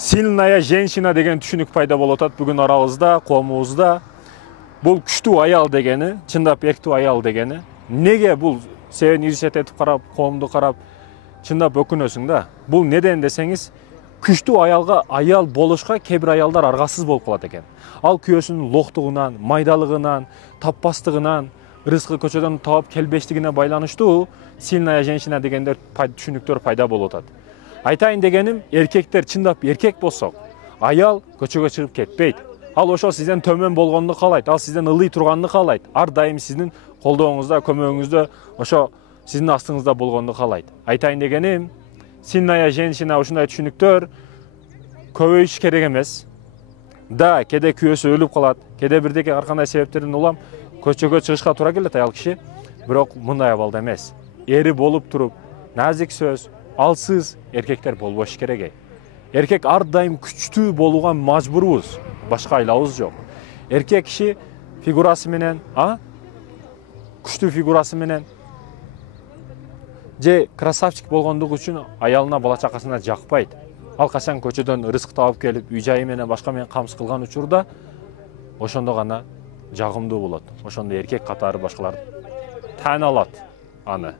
Сильная женщина деген түшүнүк пайда болуп атат бүгүн арабызда, коомубузда. Бул күчтүү аял дегени, чындап эрктүү аял дегени. Неге бул сени иршет этип карап, коомду карап, чындап өкүнөсүң да. Бул неден десеңиз, күчтүү аялга аял болушка кээ бир аялдар аргасыз болуп калат экен. Ал күйөөсүнүн локтугунан, майдалыгынан, таппастыгынан, рызкы көчөдөн таап келбештигине байланыштуу сильная женщина дегендер түшүнүктөр пайда болуп атат. Айтайын дегеним, эркектер чындап эркек болсок, аял көчөгө чыгып кетпейт. Ал ошо сизден төмөн болгонду каалайт, ал сизден ылый турганды каалайт. Ар дайым сиздин колдооңузда, көмөгүңүздө, ошо сиздин астыңызда болгонду каалайт. Айтайын дегеним, сильная женщина ушундай түшүнүктөр көбөйүш керек эмес. Да, кээде күйөөсү өлүп калат, кээде бирдеке ар кандай себептерден улам көчөгө чыгышка туура келет аял киши, бирок мындай абалда эмес. Эри болуп туруп, назик сөз, алсыз эркектер болбош керек. Эркек ар дайым күчтүү болууга мажбурбуз, башка айлабыз жок. Эркек киши фигурасы менен, күчтүү фигурасы менен же красавчик болгондугу үчүн аялына, бала чакасына жакпайт. Ал качан көчөдөн рызык таап келип, үй жайы менен башка менен камсыз кылган учурда ошондо гана жагымдуу болот. Ошондо эркек катары башкалар таани алат аны.